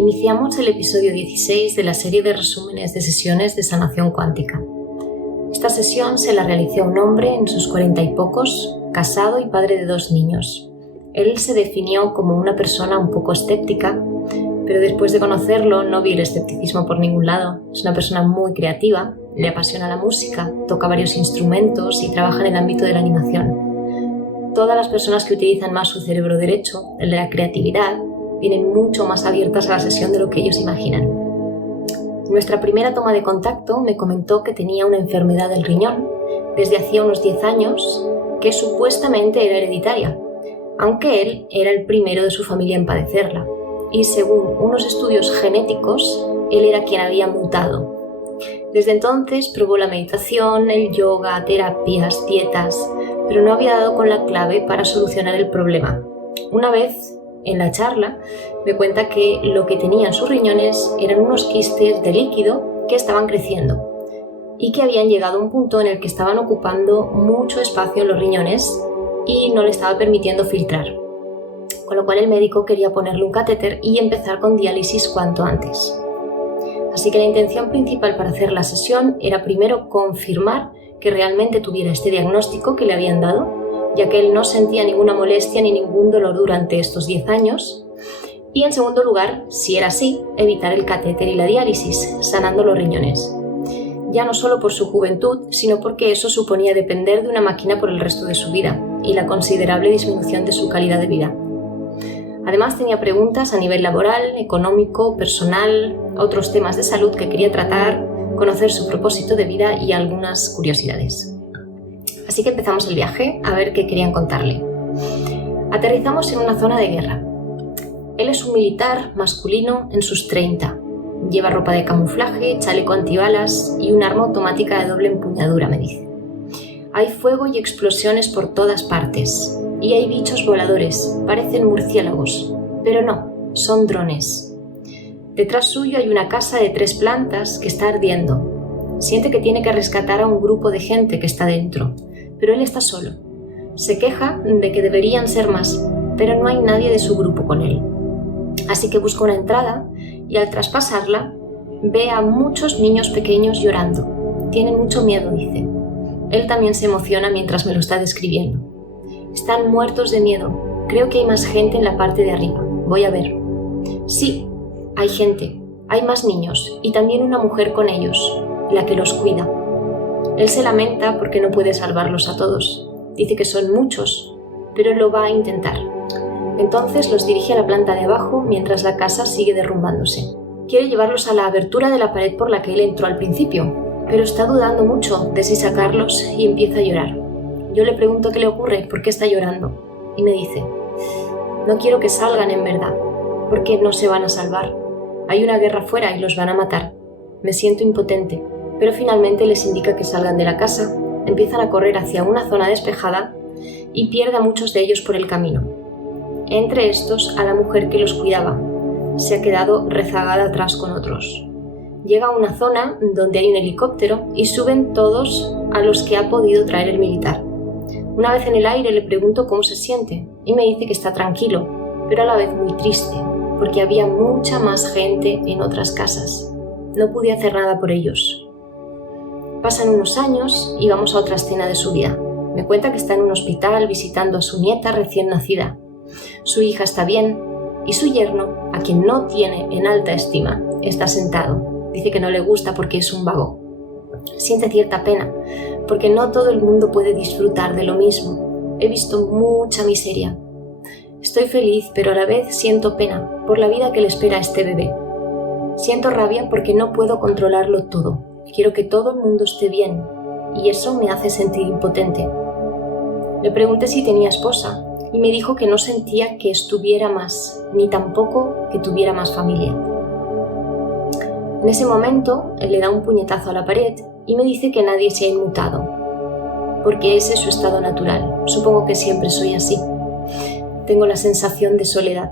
iniciamos el episodio 16 de la serie de resúmenes de sesiones de sanación cuántica. Esta sesión se la realicé a un hombre en sus 40 y pocos, casado y padre de 2 niños. Él se definió como una persona un poco escéptica, pero después de conocerlo no vi el escepticismo por ningún lado. Es una persona muy creativa, le apasiona la música, toca varios instrumentos y trabaja en el ámbito de la animación. Todas las personas que utilizan más su cerebro derecho, el de la creatividad, vienen mucho más abiertas a la sesión de lo que ellos imaginan. En nuestra primera toma de contacto me comentó que tenía una enfermedad del riñón desde hacía unos 10 años que supuestamente era hereditaria, aunque él era el primero de su familia en padecerla. Y según unos estudios genéticos, él era quien había mutado. Desde entonces probó la meditación, el yoga, terapias, dietas, pero no había dado con la clave para solucionar el problema. Una vez, en la charla, me cuenta que lo que tenía en sus riñones eran unos quistes de líquido que estaban creciendo y que habían llegado a un punto en el que estaban ocupando mucho espacio en los riñones y no le estaba permitiendo filtrar. Con lo cual el médico quería ponerle un catéter y empezar con diálisis cuanto antes. Así que la intención principal para hacer la sesión era primero confirmar que realmente tuviera este diagnóstico que le habían dado, ya que él no sentía ninguna molestia ni ningún dolor durante estos 10 años. Y en segundo lugar, si era así, evitar el catéter y la diálisis, sanando los riñones. Ya no solo por su juventud, sino porque eso suponía depender de una máquina por el resto de su vida y la considerable disminución de su calidad de vida. Además tenía preguntas a nivel laboral, económico, personal, otros temas de salud que quería tratar, conocer su propósito de vida y algunas curiosidades. Así que empezamos el viaje a ver qué querían contarle. Aterrizamos en una zona de guerra. Él es un militar masculino en sus 30. Lleva ropa de camuflaje, chaleco antibalas y un arma automática de doble empuñadura, me dice. Hay fuego y explosiones por todas partes. Y hay bichos voladores, parecen murciélagos, pero no, son drones. Detrás suyo hay una casa de 3 plantas que está ardiendo. Siente que tiene que rescatar a un grupo de gente que está dentro, pero él está solo. Se queja de que deberían ser más, pero no hay nadie de su grupo con él. Así que busca una entrada y al traspasarla ve a muchos niños pequeños llorando. Tienen mucho miedo, dice. Él también se emociona mientras me lo está describiendo. Están muertos de miedo. Creo que hay más gente en la parte de arriba. Voy a ver. Sí, hay gente. Hay más niños y también una mujer con ellos, la que los cuida. Él se lamenta porque no puede salvarlos a todos. Dice que son muchos, pero lo va a intentar. Entonces los dirige a la planta de abajo mientras la casa sigue derrumbándose. Quiere llevarlos a la abertura de la pared por la que él entró al principio, pero está dudando mucho de si sacarlos y empieza a llorar. Yo le pregunto qué le ocurre, por qué está llorando, y me dice: no quiero que salgan en verdad, porque no se van a salvar. Hay una guerra fuera y los van a matar. Me siento impotente, pero finalmente les indica que salgan de la casa, empiezan a correr hacia una zona despejada y pierde a muchos de ellos por el camino. Entre estos, a la mujer que los cuidaba. Se ha quedado rezagada atrás con otros. Llega a una zona donde hay un helicóptero y suben todos a los que ha podido traer el militar. Una vez en el aire le pregunto cómo se siente y me dice que está tranquilo, pero a la vez muy triste, porque había mucha más gente en otras casas. No pude hacer nada por ellos. Pasan unos años y vamos a otra escena de su vida. Me cuenta que está en un hospital visitando a su nieta recién nacida. Su hija está bien y su yerno, a quien no tiene en alta estima, está sentado. Dice que no le gusta porque es un vago. Siente cierta pena, porque no todo el mundo puede disfrutar de lo mismo. He visto mucha miseria. Estoy feliz, pero a la vez siento pena por la vida que le espera a este bebé. Siento rabia porque no puedo controlarlo todo. Quiero que todo el mundo esté bien, y eso me hace sentir impotente. Le pregunté si tenía esposa, y me dijo que no sentía que estuviera más, ni tampoco que tuviera más familia. En ese momento, él le da un puñetazo a la pared y me dice que nadie se ha inmutado, porque ese es su estado natural. Supongo que siempre soy así. Tengo la sensación de soledad.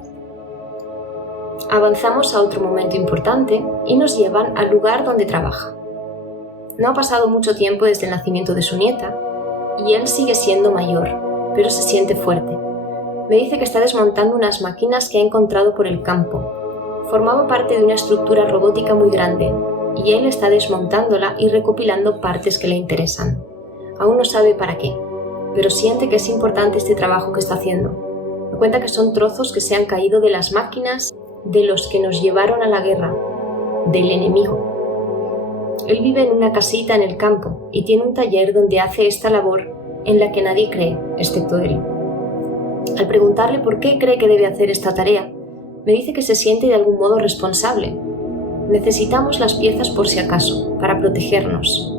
Avanzamos a otro momento importante y nos llevan al lugar donde trabaja. No ha pasado mucho tiempo desde el nacimiento de su nieta y él sigue siendo mayor, pero se siente fuerte. Me dice que está desmontando unas máquinas que ha encontrado por el campo. formaba parte de una estructura robótica muy grande y él está desmontándola y recopilando partes que le interesan. Aún no sabe para qué, pero siente que es importante este trabajo que está haciendo. Me cuenta que son trozos que se han caído de las máquinas de los que nos llevaron a la guerra, del enemigo. Él vive en una casita en el campo y tiene un taller donde hace esta labor en la que nadie cree, excepto él. Al preguntarle por qué cree que debe hacer esta tarea, me dice que se siente de algún modo responsable. Necesitamos las piezas por si acaso, para protegernos.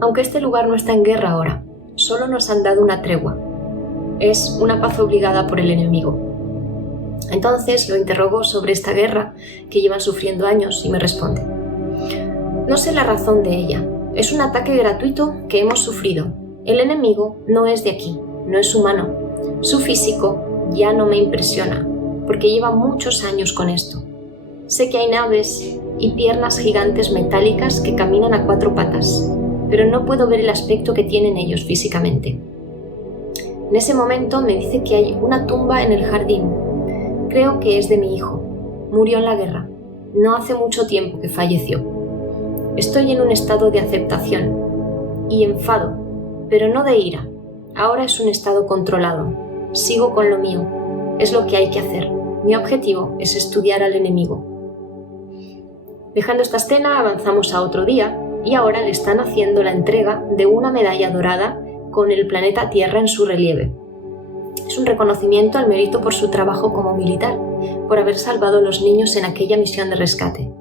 Aunque este lugar no está en guerra ahora, solo nos han dado una tregua. Es una paz obligada por el enemigo. Entonces lo interrogo sobre esta guerra que llevan sufriendo años y me responde: no sé la razón de ella. Es un ataque gratuito que hemos sufrido. El enemigo no es de aquí, no es humano. Su físico ya no me impresiona, porque lleva muchos años con esto. Sé que hay naves y piernas gigantes metálicas que caminan a 4 patas, pero no puedo ver el aspecto que tienen ellos físicamente. En ese momento me dice que hay una tumba en el jardín. Creo que es de mi hijo. Murió en la guerra. No hace mucho tiempo que falleció. Estoy en un estado de aceptación y enfado, pero no de ira. Ahora es un estado controlado. Sigo con lo mío. Es lo que hay que hacer. Mi objetivo es estudiar al enemigo. Dejando esta escena, avanzamos a otro día y ahora le están haciendo la entrega de una medalla dorada con el planeta Tierra en su relieve. Es un reconocimiento al mérito por su trabajo como militar, por haber salvado a los niños en aquella misión de rescate.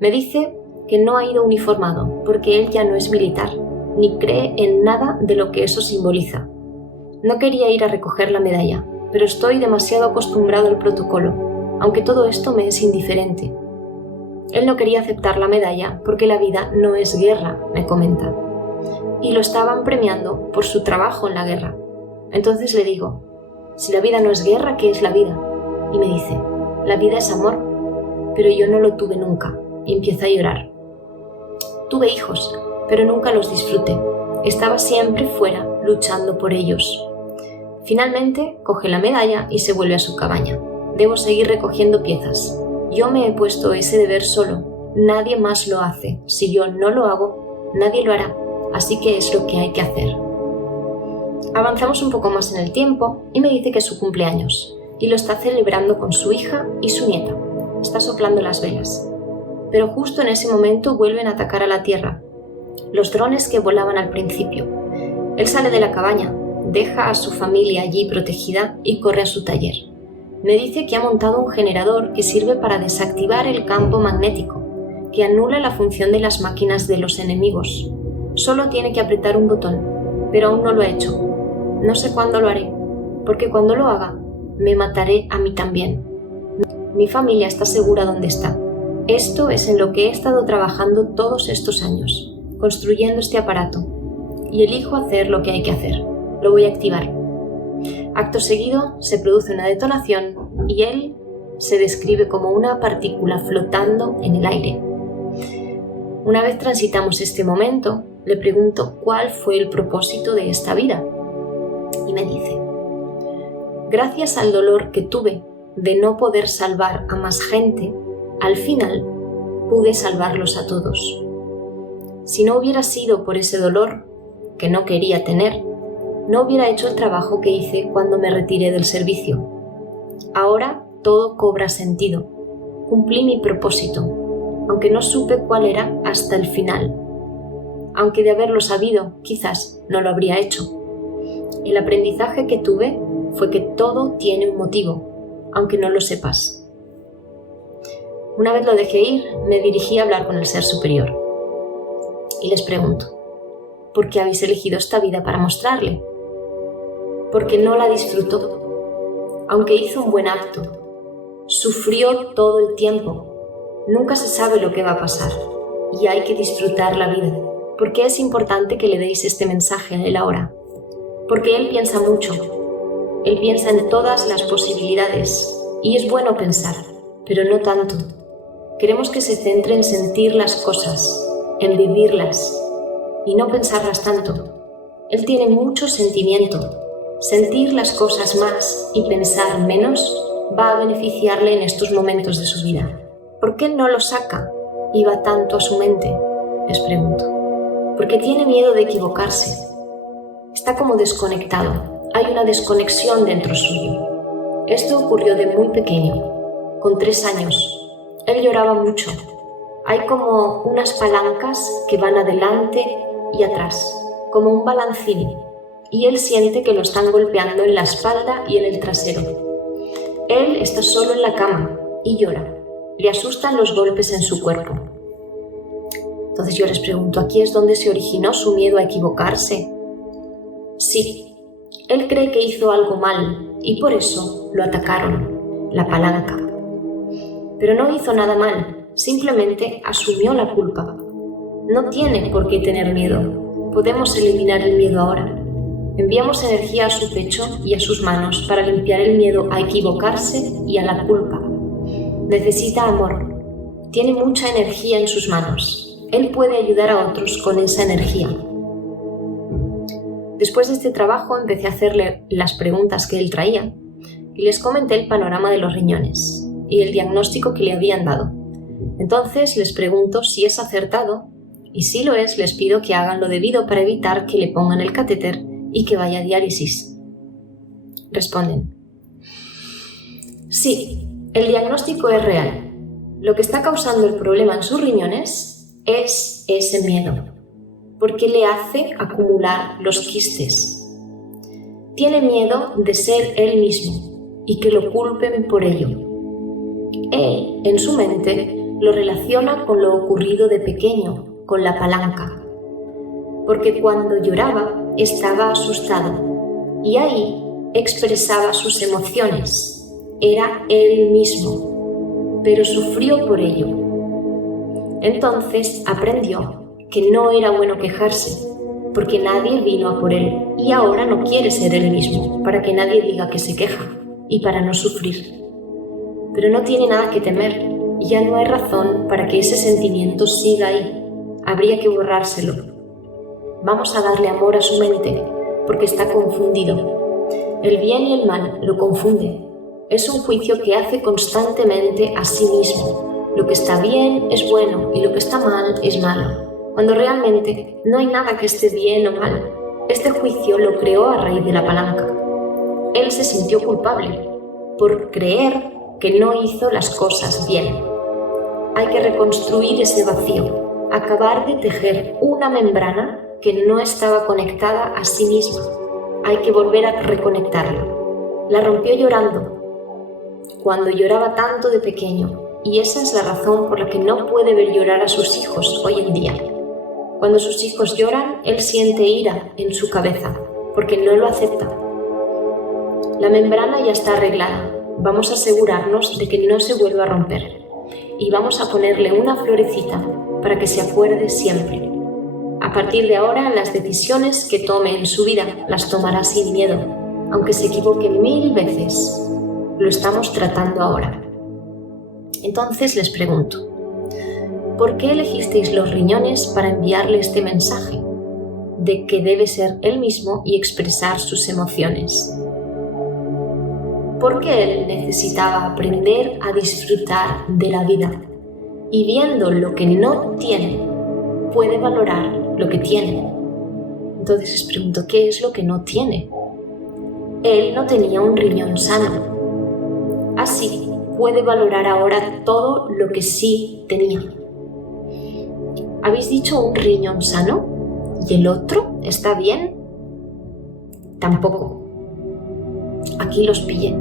Me dice que no ha ido uniformado porque él ya no es militar, ni cree en nada de lo que eso simboliza. No quería ir a recoger la medalla, pero estoy demasiado acostumbrado al protocolo, aunque todo esto me es indiferente. Él no quería aceptar la medalla porque la vida no es guerra, me comenta, y lo estaban premiando por su trabajo en la guerra. Entonces le digo: si la vida no es guerra, ¿qué es la vida? Y me dice: la vida es amor, pero yo no lo tuve nunca, y empieza a llorar. Tuve hijos, pero nunca los disfruté. Estaba siempre fuera, luchando por ellos. Finalmente, coge la medalla y se vuelve a su cabaña. Debo seguir recogiendo piezas. Yo me he puesto ese deber solo. Nadie más lo hace. Si yo no lo hago, nadie lo hará. Así que es lo que hay que hacer. Avanzamos un poco más en el tiempo y me dice que es su cumpleaños y lo está celebrando con su hija y su nieta. Está soplando las velas. Pero justo en ese momento vuelven a atacar a la Tierra. Los drones que volaban al principio. Él sale de la cabaña, deja a su familia allí protegida y corre a su taller. Me dice que ha montado un generador que sirve para desactivar el campo magnético, que anula la función de las máquinas de los enemigos. Solo tiene que apretar un botón, pero aún no lo ha hecho. No sé cuándo lo haré, porque cuando lo haga, me mataré a mí también. Mi familia está segura donde está. Esto es en lo que he estado trabajando todos estos años, construyendo este aparato, y elijo hacer lo que hay que hacer. Lo voy a activar. Acto seguido se produce una detonación y él se describe como una partícula flotando en el aire. Una vez transitamos este momento, le pregunto cuál fue el propósito de esta vida. Y me dice: gracias al dolor que tuve de no poder salvar a más gente, al final pude salvarlos a todos. Si no hubiera sido por ese dolor, que no quería tener, no hubiera hecho el trabajo que hice cuando me retiré del servicio. Ahora todo cobra sentido. Cumplí mi propósito, aunque no supe cuál era hasta el final. Aunque de haberlo sabido, quizás no lo habría hecho. El aprendizaje que tuve fue que todo tiene un motivo, aunque no lo sepas. Una vez lo dejé ir, me dirigí a hablar con el ser superior. Y les pregunto: ¿por qué habéis elegido esta vida para mostrarle? Porque no la disfrutó. Aunque hizo un buen acto, sufrió todo el tiempo. Nunca se sabe lo que va a pasar y hay que disfrutar la vida. ¿Por qué es importante que le deis este mensaje a él ahora? Porque él piensa mucho. Él piensa en todas las posibilidades y es bueno pensar, pero no tanto. Queremos que se centre en sentir las cosas, en vivirlas y no pensarlas tanto. Él tiene mucho sentimiento. Sentir las cosas más y pensar menos va a beneficiarle en estos momentos de su vida. ¿Por qué no lo saca y va tanto a su mente? Les pregunto. Porque tiene miedo de equivocarse. Está como desconectado. Hay una desconexión dentro suyo. Esto ocurrió de muy pequeño, con 3 años. Él lloraba mucho. Hay como unas palancas que van adelante y atrás, como un balancín, y él siente que lo están golpeando en la espalda y en el trasero. Él está solo en la cama y llora. Le asustan los golpes en su cuerpo. Entonces yo les pregunto, ¿aquí es donde se originó su miedo a equivocarse? Sí, él cree que hizo algo mal y por eso lo atacaron, la palanca. Pero no hizo nada mal, simplemente asumió la culpa. No tiene por qué tener miedo. Podemos eliminar el miedo ahora. Enviamos energía a su pecho y a sus manos para limpiar el miedo a equivocarse y a la culpa. Necesita amor. Tiene mucha energía en sus manos. Él puede ayudar a otros con esa energía. Después de este trabajo empecé a hacerle las preguntas que él traía y les comenté el panorama de los riñones y el diagnóstico que le habían dado. Entonces les pregunto si es acertado y si lo es, les pido que hagan lo debido para evitar que le pongan el catéter y que vaya a diálisis. Responden. Sí, el diagnóstico es real. Lo que está causando el problema en sus riñones es ese miedo, porque le hace acumular los quistes. Tiene miedo de ser él mismo y que lo culpen por ello. Él, en su mente, lo relaciona con lo ocurrido de pequeño, con la palanca, porque cuando lloraba estaba asustado y ahí expresaba sus emociones. Era él mismo, pero sufrió por ello. Entonces aprendió que no era bueno quejarse, porque nadie vino a por él y ahora no quiere ser él mismo, para que nadie diga que se queja y para no sufrir. Pero no tiene nada que temer, ya no hay razón para que ese sentimiento siga ahí. Habría que borrárselo. Vamos a darle amor a su mente, porque está confundido. El bien y el mal lo confunde. Es un juicio que hace constantemente a sí mismo. Lo que está bien es bueno y lo que está mal es malo, cuando realmente no hay nada que esté bien o mal. Este juicio lo creó a raíz de la palanca. Él se sintió culpable por creer que no hizo las cosas bien. Hay que reconstruir ese vacío, acabar de tejer una membrana que no estaba conectada a sí misma. Hay que volver a reconectarla. La rompió llorando, cuando lloraba tanto de pequeño, y esa es la razón por la que no puede ver llorar a sus hijos hoy en día. Cuando sus hijos lloran, él siente ira en su cabeza, porque no lo acepta. La membrana ya está arreglada. Vamos a asegurarnos de que no se vuelva a romper. Y vamos a ponerle una florecita para que se acuerde siempre. A partir de ahora, las decisiones que tome en su vida las tomará sin miedo, aunque se equivoque 1000 veces. Lo estamos tratando ahora. Entonces les pregunto, ¿por qué elegisteis los riñones para enviarle este mensaje de que debe ser él mismo y expresar sus emociones? Porque él necesitaba aprender a disfrutar de la vida y viendo lo que no tiene, puede valorar lo que tiene. Entonces les pregunto, ¿qué es lo que no tiene? Él no tenía un riñón sano. Así puede valorar ahora todo lo que sí tenía. ¿Habéis dicho un riñón sano? ¿Y el otro está bien? Tampoco. Aquí los pillé.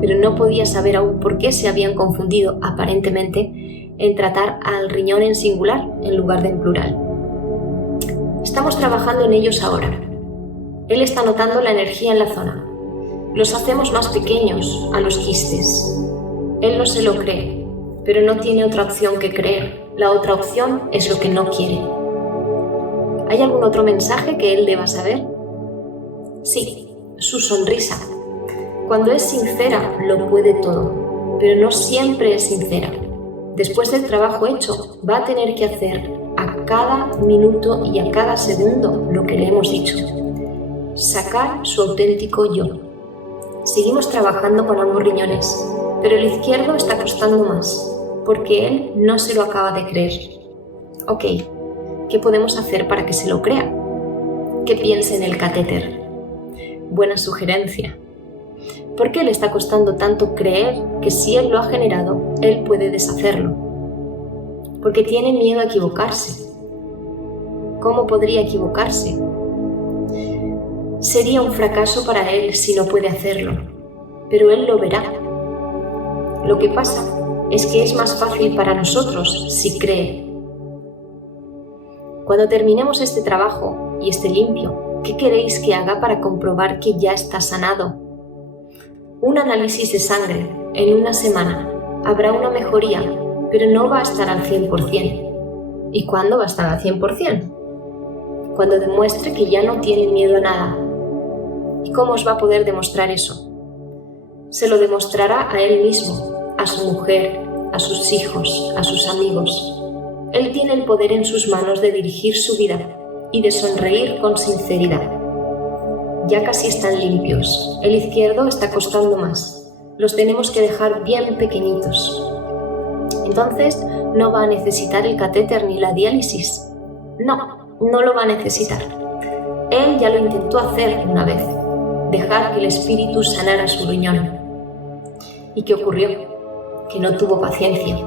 Pero no podía saber aún por qué se habían confundido, aparentemente, en tratar al riñón en singular en lugar de en plural. Estamos trabajando en ellos ahora. Él está notando la energía en la zona. Los hacemos más pequeños a los quistes. Él no se lo cree, pero no tiene otra opción que creer. La otra opción es lo que no quiere. ¿Hay algún otro mensaje que él deba saber? Sí, su sonrisa. Cuando es sincera, lo puede todo, pero no siempre es sincera. Después del trabajo hecho, va a tener que hacer a cada minuto y a cada segundo lo que le hemos dicho. Sacar su auténtico yo. Seguimos trabajando con ambos riñones, pero el izquierdo está costando más. porque él no se lo acaba de creer. Ok, ¿qué podemos hacer para que se lo crea? Que piense en el catéter. Buena sugerencia. ¿Por qué le está costando tanto creer que si él lo ha generado, él puede deshacerlo? Porque tiene miedo a equivocarse. ¿Cómo podría equivocarse? Sería un fracaso para él si no puede hacerlo, pero él lo verá. Lo que pasa es que es más fácil para nosotros si cree. Cuando terminemos este trabajo y esté limpio, ¿qué queréis que haga para comprobar que ya está sanado? Un análisis de sangre en una semana. Habrá una mejoría, pero no va a estar al 100%. ¿Y cuándo va a estar al 100%? Cuando demuestre que ya no tiene miedo a nada. ¿Y cómo os va a poder demostrar eso? Se lo demostrará a él mismo, a su mujer, a sus hijos, a sus amigos. Él tiene el poder en sus manos de dirigir su vida y de sonreír con sinceridad. Ya casi están limpios. El izquierdo está costando más. Los tenemos que dejar bien pequeñitos. Entonces no va a necesitar el catéter ni la diálisis. No lo va a necesitar. Él ya lo intentó hacer una vez. Dejar que el espíritu sanara su riñón. ¿Y qué ocurrió? Que no tuvo paciencia.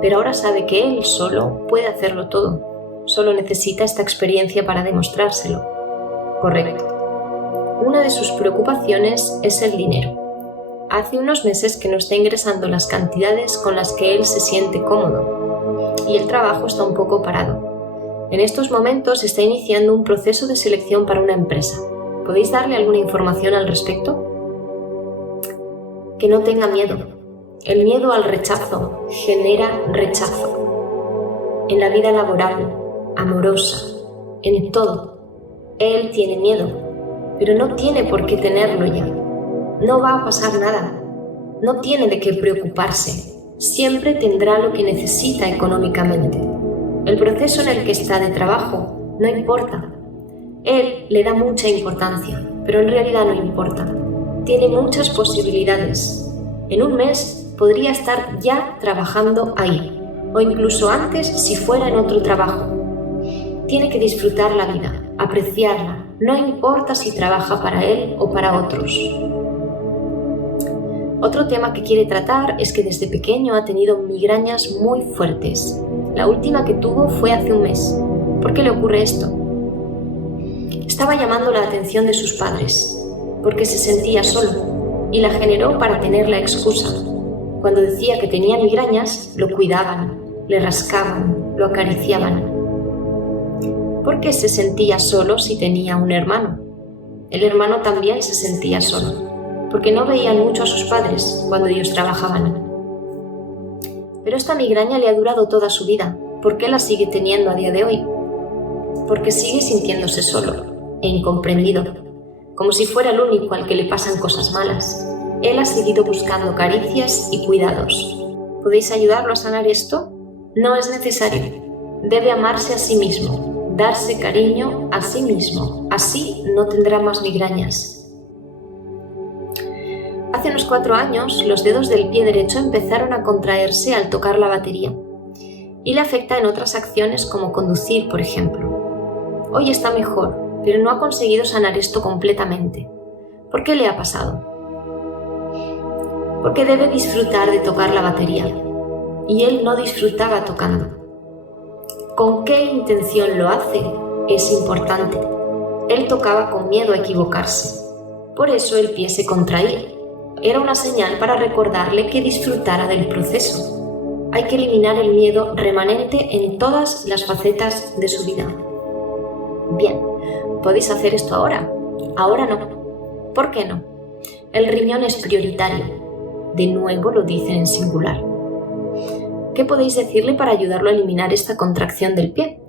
Pero ahora sabe que él solo puede hacerlo todo. Solo necesita esta experiencia para demostrárselo. Correcto. Una de sus preocupaciones es el dinero. Hace unos meses que no está ingresando las cantidades con las que él se siente cómodo. Y el trabajo está un poco parado. En estos momentos está iniciando un proceso de selección para una empresa. ¿Podéis darle alguna información al respecto? Que no tenga miedo. El miedo al rechazo genera rechazo. En la vida laboral, amorosa, en todo. Él tiene miedo, pero no tiene por qué tenerlo ya. No va a pasar nada. No tiene de qué preocuparse. Siempre tendrá lo que necesita económicamente. El proceso en el que está de trabajo no importa. Él le da mucha importancia, pero en realidad no importa. Tiene muchas posibilidades. En un mes podría estar ya trabajando ahí, o incluso antes si fuera en otro trabajo. Tiene que disfrutar la vida, apreciarla, no importa si trabaja para él o para otros. Otro tema que quiere tratar es que desde pequeño ha tenido migrañas muy fuertes. La última que tuvo fue hace un mes. ¿Por qué le ocurre esto? Estaba llamando la atención de sus padres, porque se sentía solo, y la generó para tener la excusa. Cuando decía que tenía migrañas, lo cuidaban, le rascaban, lo acariciaban. ¿Por qué se sentía solo si tenía un hermano? El hermano también se sentía solo, porque no veían mucho a sus padres cuando ellos trabajaban. Pero esta migraña le ha durado toda su vida. ¿Por qué la sigue teniendo a día de hoy? Porque sigue sintiéndose solo e incomprendido, como si fuera el único al que le pasan cosas malas. Él ha seguido buscando caricias y cuidados. ¿Podéis ayudarlo a sanar esto? No es necesario. Debe amarse a sí mismo, darse cariño a sí mismo. Así no tendrá más migrañas. Hace unos 4 años, los dedos del pie derecho empezaron a contraerse al tocar la batería y le afecta en otras acciones como conducir, por ejemplo. Hoy está mejor, pero no ha conseguido sanar esto completamente. ¿Por qué le ha pasado? Porque debe disfrutar de tocar la batería y él no disfrutaba tocando. ¿Con qué intención lo hace? Es importante. Él tocaba con miedo a equivocarse. Por eso el pie se contraía. Era una señal para recordarle que disfrutara del proceso. Hay que eliminar el miedo remanente en todas las facetas de su vida. Bien, ¿podéis hacer esto ahora? Ahora no. ¿Por qué no? El riñón es prioritario. De nuevo lo dicen en singular. ¿Qué podéis decirle para ayudarlo a eliminar esta contracción del pie?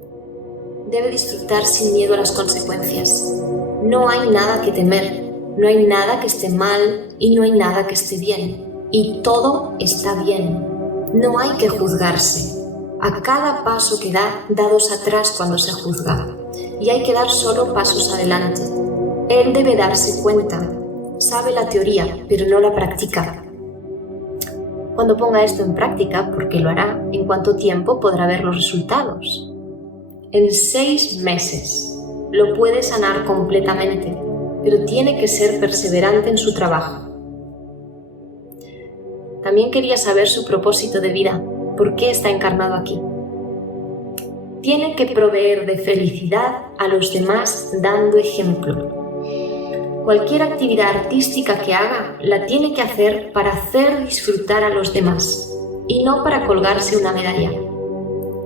Debe disfrutar sin miedo a las consecuencias. No hay nada que temer. No hay nada que esté mal y no hay nada que esté bien. Y todo está bien. No hay que juzgarse. A cada paso que da 2 atrás cuando se juzga. Y hay que dar solo pasos adelante. Él debe darse cuenta. Sabe la teoría, pero no la practica. Cuando ponga esto en práctica, porque lo hará, ¿en cuánto tiempo podrá ver los resultados? En 6 meses lo puede sanar completamente, pero tiene que ser perseverante en su trabajo. También quería saber su propósito de vida, por qué está encarnado aquí. Tiene que proveer de felicidad a los demás dando ejemplo. Cualquier actividad artística que haga la tiene que hacer para hacer disfrutar a los demás y no para colgarse una medalla.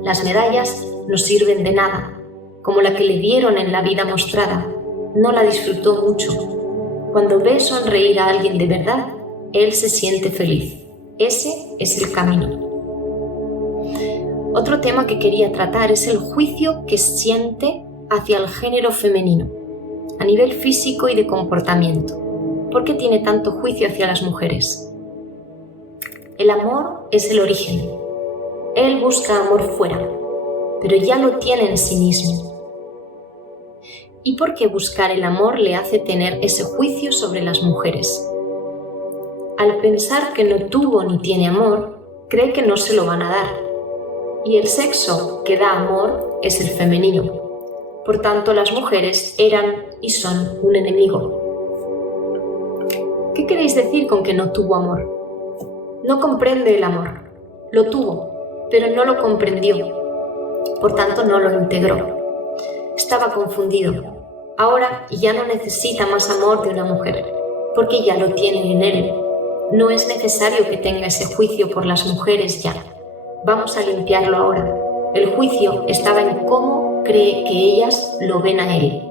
Las medallas no sirven de nada, como la que le dieron en la vida mostrada. No la disfrutó mucho. Cuando ve sonreír a alguien de verdad, él se siente feliz. Ese es el camino. Otro tema que quería tratar es el juicio que siente hacia el género femenino, a nivel físico y de comportamiento. ¿Por qué tiene tanto juicio hacia las mujeres? El amor es el origen. Él busca amor fuera, pero ya lo tiene en sí mismo. ¿Y por qué buscar el amor le hace tener ese juicio sobre las mujeres? Al pensar que no tuvo ni tiene amor, cree que no se lo van a dar. Y el sexo que da amor es el femenino. Por tanto, las mujeres eran y son un enemigo. ¿Qué queréis decir con que no tuvo amor? No comprende el amor. Lo tuvo, pero no lo comprendió. Por tanto, no lo integró. Estaba confundido. Ahora ya no necesita más amor de una mujer, porque ya lo tiene en él. No es necesario que tenga ese juicio por las mujeres ya. Vamos a limpiarlo ahora. El juicio estaba en cómo cree que ellas lo ven a él.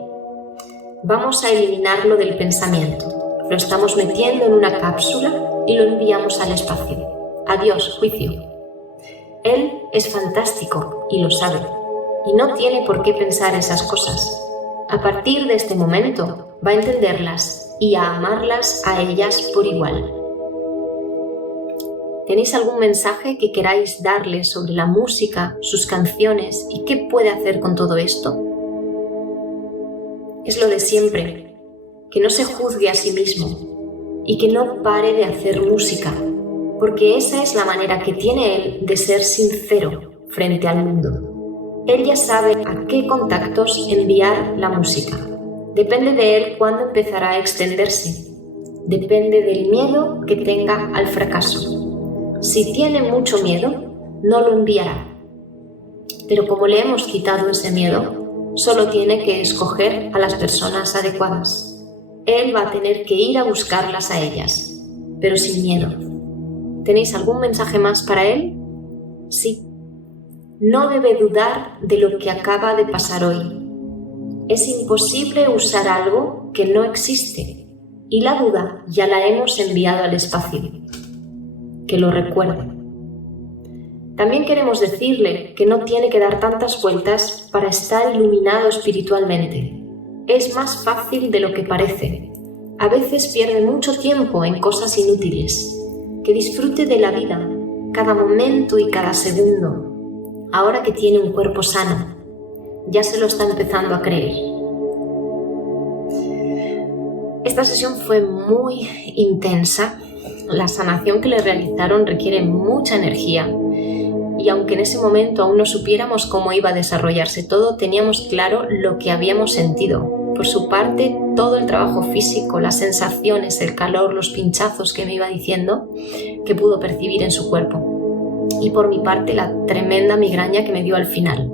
Vamos a eliminarlo del pensamiento. Lo estamos metiendo en una cápsula y lo enviamos al espacio. Adiós, juicio. Él es fantástico y lo sabe. Y no tiene por qué pensar esas cosas. A partir de este momento va a entenderlas y a amarlas a ellas por igual. ¿Tenéis algún mensaje que queráis darle sobre la música, sus canciones y qué puede hacer con todo esto? Es lo de siempre, que no se juzgue a sí mismo y que no pare de hacer música, porque esa es la manera que tiene él de ser sincero frente al mundo. Él ya sabe a qué contactos enviar la música. Depende de él cuándo empezará a extenderse. Depende del miedo que tenga al fracaso. Si tiene mucho miedo, no lo enviará. Pero como le hemos quitado ese miedo, solo tiene que escoger a las personas adecuadas. Él va a tener que ir a buscarlas a ellas, pero sin miedo. ¿Tenéis algún mensaje más para él? Sí. No debe dudar de lo que acaba de pasar hoy. Es imposible usar algo que no existe y la duda ya la hemos enviado al espacio. Que lo recuerde. También queremos decirle que no tiene que dar tantas vueltas para estar iluminado espiritualmente. Es más fácil de lo que parece. A veces pierde mucho tiempo en cosas inútiles. Que disfrute de la vida, cada momento y cada segundo. Ahora que tiene un cuerpo sano, ya se lo está empezando a creer. Esta sesión fue muy intensa. La sanación que le realizaron requiere mucha energía y aunque en ese momento aún no supiéramos cómo iba a desarrollarse todo, teníamos claro lo que habíamos sentido. Por su parte, todo el trabajo físico, las sensaciones, el calor, los pinchazos que me iba diciendo, que pudo percibir en su cuerpo. Y por mi parte, la tremenda migraña que me dio al final.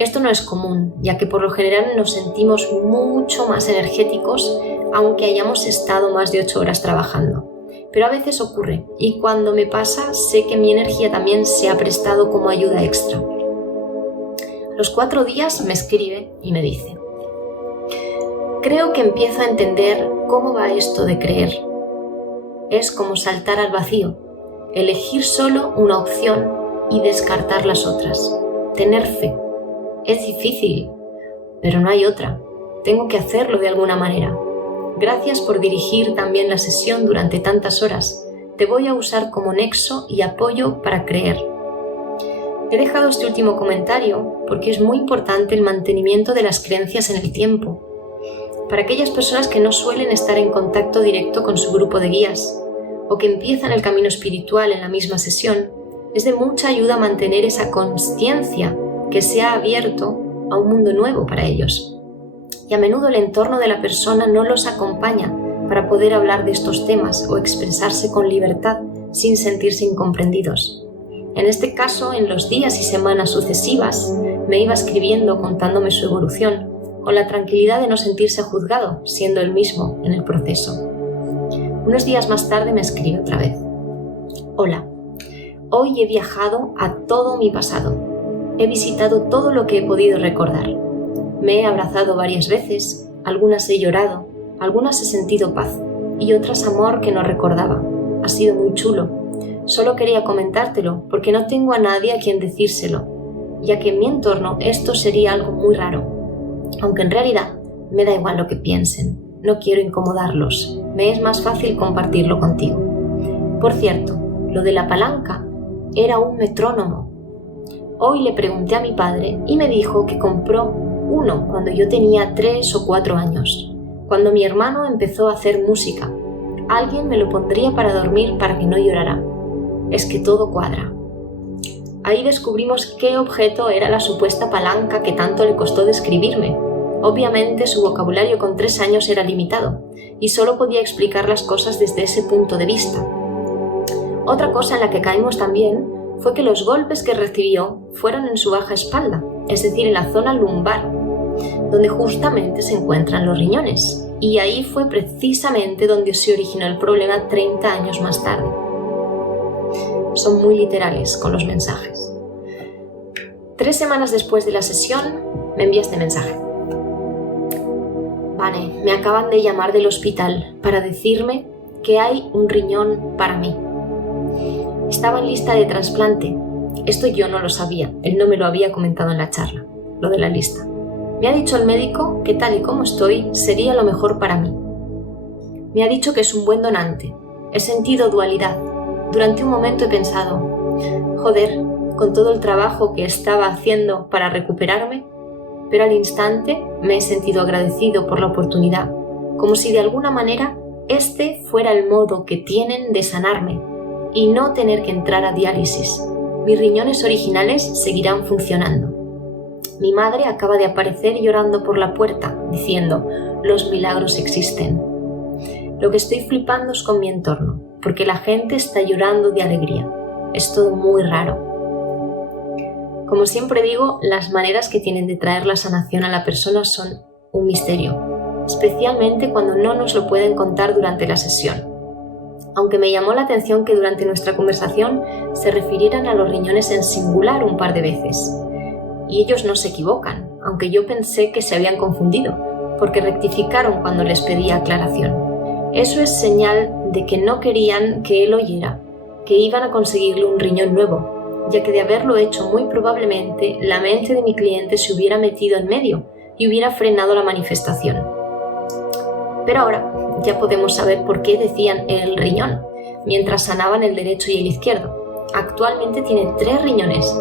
Esto no es común, ya que por lo general nos sentimos mucho más energéticos, aunque hayamos estado más de 8 horas trabajando. Pero a veces ocurre, y cuando me pasa, sé que mi energía también se ha prestado como ayuda extra. A los 4 días me escribe y me dice: creo que empiezo a entender cómo va esto de creer. Es como saltar al vacío, elegir solo una opción y descartar las otras. Tener fe. Es difícil, pero no hay otra. Tengo que hacerlo de alguna manera. Gracias por dirigir también la sesión durante tantas horas. Te voy a usar como nexo y apoyo para creer. He dejado este último comentario porque es muy importante el mantenimiento de las creencias en el tiempo. Para aquellas personas que no suelen estar en contacto directo con su grupo de guías o que empiezan el camino espiritual en la misma sesión, es de mucha ayuda mantener esa consciencia que se ha abierto a un mundo nuevo para ellos. Y a menudo el entorno de la persona no los acompaña para poder hablar de estos temas o expresarse con libertad sin sentirse incomprendidos. En este caso, en los días y semanas sucesivas, me iba escribiendo contándome su evolución, con la tranquilidad de no sentirse juzgado, siendo él mismo en el proceso. Unos días más tarde me escribe otra vez. Hola, hoy he viajado a todo mi pasado. He visitado todo lo que he podido recordar. Me he abrazado varias veces, algunas he llorado, algunas he sentido paz y otras amor que no recordaba. Ha sido muy chulo. Solo quería comentártelo porque no tengo a nadie a quien decírselo, ya que en mi entorno esto sería algo muy raro. Aunque en realidad me da igual lo que piensen, no quiero incomodarlos, me es más fácil compartirlo contigo. Por cierto, lo de la palanca era un metrónomo. Hoy le pregunté a mi padre y me dijo que compró uno cuando yo tenía 3 o 4 años, cuando mi hermano empezó a hacer música. Alguien me lo pondría para dormir para que no llorara. Es que todo cuadra. Ahí descubrimos qué objeto era la supuesta palanca que tanto le costó describirme. Obviamente su vocabulario con 3 años era limitado y solo podía explicar las cosas desde ese punto de vista. Otra cosa en la que caímos también fue que los golpes que recibió fueron en su baja espalda, es decir, en la zona lumbar, donde justamente se encuentran los riñones, y ahí fue precisamente donde se originó el problema 30 años más tarde. Son muy literales con los mensajes. 3 semanas después de la sesión, me envía este mensaje. Vale, me acaban de llamar del hospital para decirme que hay un riñón para mí. Estaba en lista de trasplante. Esto yo no lo sabía, él no me lo había comentado en la charla, lo de la lista. Me ha dicho el médico que tal y como estoy sería lo mejor para mí. Me ha dicho que es un buen donante. He sentido dualidad. Durante un momento he pensado, joder, con todo el trabajo que estaba haciendo para recuperarme, pero al instante me he sentido agradecido por la oportunidad, como si de alguna manera este fuera el modo que tienen de sanarme y no tener que entrar a diálisis. Mis riñones originales seguirán funcionando. Mi madre acaba de aparecer llorando por la puerta, diciendo, los milagros existen. Lo que estoy flipando es con mi entorno, porque la gente está llorando de alegría. Es todo muy raro. Como siempre digo, las maneras que tienen de traer la sanación a la persona son un misterio, especialmente cuando no nos lo pueden contar durante la sesión. Aunque me llamó la atención que durante nuestra conversación se refirieran a los riñones en singular un par de veces. Y ellos no se equivocan, aunque yo pensé que se habían confundido, porque rectificaron cuando les pedí aclaración. Eso es señal de que no querían que él oyera, que iban a conseguirle un riñón nuevo, ya que de haberlo hecho muy probablemente la mente de mi cliente se hubiera metido en medio y hubiera frenado la manifestación. Pero ahora ya podemos saber por qué decían el riñón, mientras sanaban el derecho y el izquierdo. Actualmente tiene 3 riñones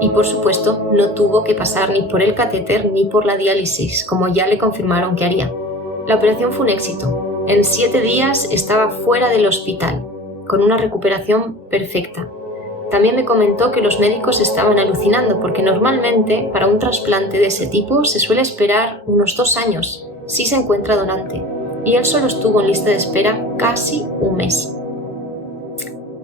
y por supuesto no tuvo que pasar ni por el catéter ni por la diálisis, como ya le confirmaron que haría. La operación fue un éxito. En 7 días estaba fuera del hospital, con una recuperación perfecta. También me comentó que los médicos estaban alucinando porque normalmente para un trasplante de ese tipo se suele esperar unos 2 años si se encuentra donante, y él solo estuvo en lista de espera casi un mes.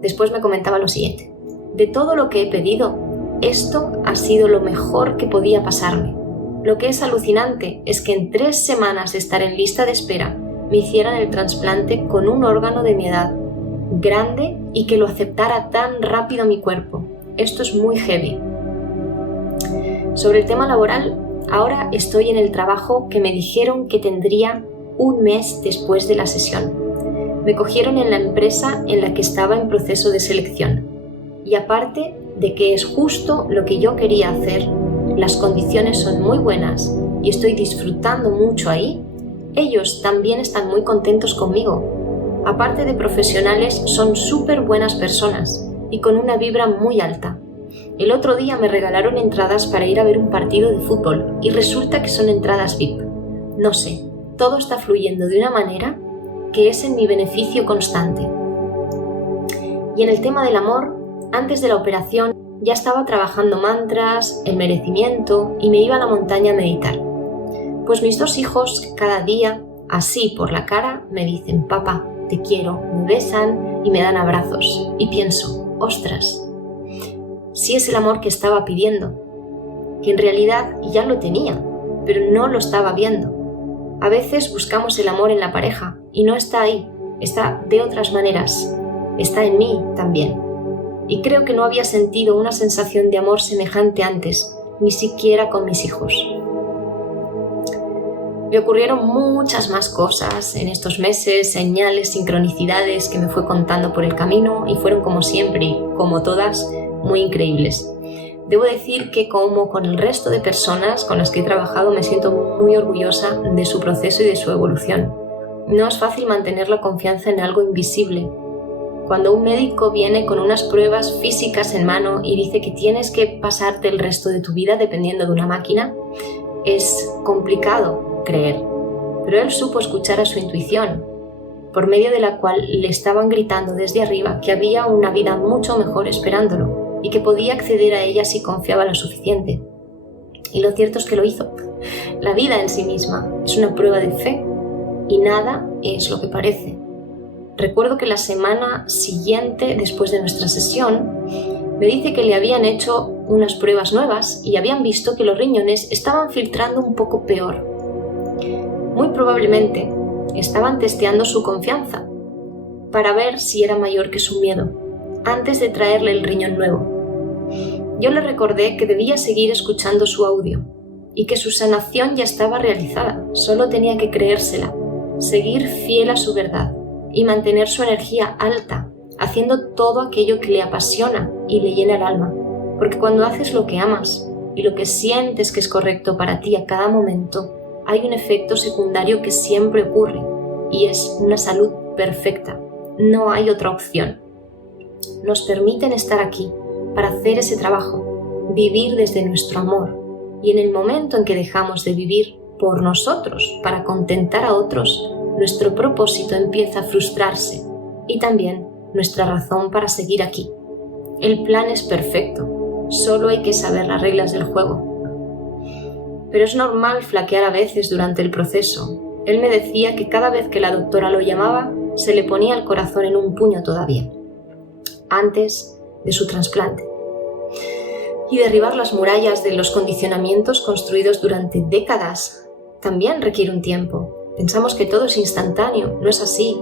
Después me comentaba lo siguiente: de todo lo que he pedido, esto ha sido lo mejor que podía pasarme. Lo que es alucinante es que en 3 semanas de estar en lista de espera me hicieran el trasplante con un órgano de mi edad, grande, y que lo aceptara tan rápido mi cuerpo. Esto es muy heavy. Sobre el tema laboral, ahora estoy en el trabajo que me dijeron que tendría un mes después de la sesión. Me cogieron en la empresa en la que estaba en proceso de selección. Y aparte de que es justo lo que yo quería hacer, las condiciones son muy buenas y estoy disfrutando mucho ahí, ellos también están muy contentos conmigo. Aparte de profesionales, son súper buenas personas y con una vibra muy alta. El otro día me regalaron entradas para ir a ver un partido de fútbol y resulta que son entradas VIP. No sé, todo está fluyendo de una manera que es en mi beneficio constante. Y en el tema del amor, antes de la operación ya estaba trabajando mantras, el merecimiento y me iba a la montaña a meditar. Pues mis 2 hijos cada día, así por la cara, me dicen: papá, te quiero, me besan y me dan abrazos. Y pienso: ostras, sí es el amor que estaba pidiendo, que en realidad ya lo tenía, pero no lo estaba viendo. A veces buscamos el amor en la pareja y no está ahí, está de otras maneras, está en mí también. Y creo que no había sentido una sensación de amor semejante antes, ni siquiera con mis hijos. Me ocurrieron muchas más cosas en estos meses, señales, sincronicidades que me fue contando por el camino y fueron como siempre y como todas muy increíbles. Debo decir que como con el resto de personas con las que he trabajado me siento muy orgullosa de su proceso y de su evolución. No es fácil mantener la confianza en algo invisible. Cuando un médico viene con unas pruebas físicas en mano y dice que tienes que pasarte el resto de tu vida dependiendo de una máquina, es complicado creer. Pero él supo escuchar a su intuición, por medio de la cual le estaban gritando desde arriba que había una vida mucho mejor esperándolo y que podía acceder a ella si confiaba lo suficiente. Y lo cierto es que lo hizo. La vida en sí misma es una prueba de fe y nada es lo que parece. Recuerdo que la semana siguiente, después de nuestra sesión, me dice que le habían hecho unas pruebas nuevas y habían visto que los riñones estaban filtrando un poco peor. Muy probablemente estaban testeando su confianza para ver si era mayor que su miedo, antes de traerle el riñón nuevo. Yo le recordé que debía seguir escuchando su audio y que su sanación ya estaba realizada, solo tenía que creérsela, seguir fiel a su verdad y mantener su energía alta, haciendo todo aquello que le apasiona y le llena el alma. Porque cuando haces lo que amas y lo que sientes que es correcto para ti a cada momento, hay un efecto secundario que siempre ocurre y es una salud perfecta. No hay otra opción. Nos permiten estar aquí para hacer ese trabajo, vivir desde nuestro amor, y en el momento en que dejamos de vivir por nosotros para contentar a otros, nuestro propósito empieza a frustrarse y también nuestra razón para seguir aquí. El plan es perfecto, solo hay que saber las reglas del juego. Pero es normal flaquear a veces durante el proceso. Él me decía que cada vez que la doctora lo llamaba, se le ponía el corazón en un puño todavía, antes de su trasplante. Y derribar las murallas de los condicionamientos construidos durante décadas también requiere un tiempo. Pensamos que todo es instantáneo, no es así.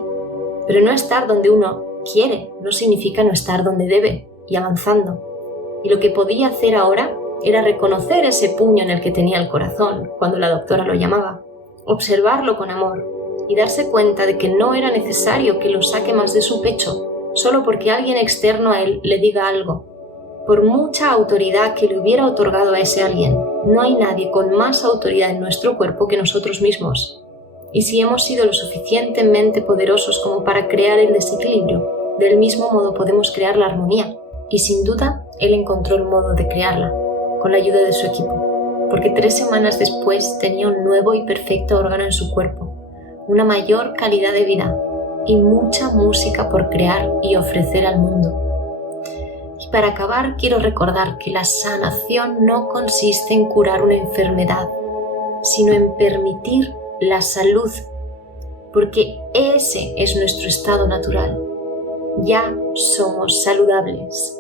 Pero no estar donde uno quiere no significa no estar donde debe y avanzando. Y lo que podía hacer ahora era reconocer ese puño en el que tenía el corazón cuando la doctora lo llamaba, observarlo con amor y darse cuenta de que no era necesario que lo saque más de su pecho solo porque alguien externo a él le diga algo. Por mucha autoridad que le hubiera otorgado a ese alguien, no hay nadie con más autoridad en nuestro cuerpo que nosotros mismos. Y si hemos sido lo suficientemente poderosos como para crear el desequilibrio, del mismo modo podemos crear la armonía. Y sin duda, él encontró el modo de crearla, con la ayuda de su equipo, porque 3 semanas después tenía un nuevo y perfecto órgano en su cuerpo, una mayor calidad de vida y mucha música por crear y ofrecer al mundo. Y para acabar, quiero recordar que la sanación no consiste en curar una enfermedad, sino en permitir la salud, porque ese es nuestro estado natural. Ya somos saludables.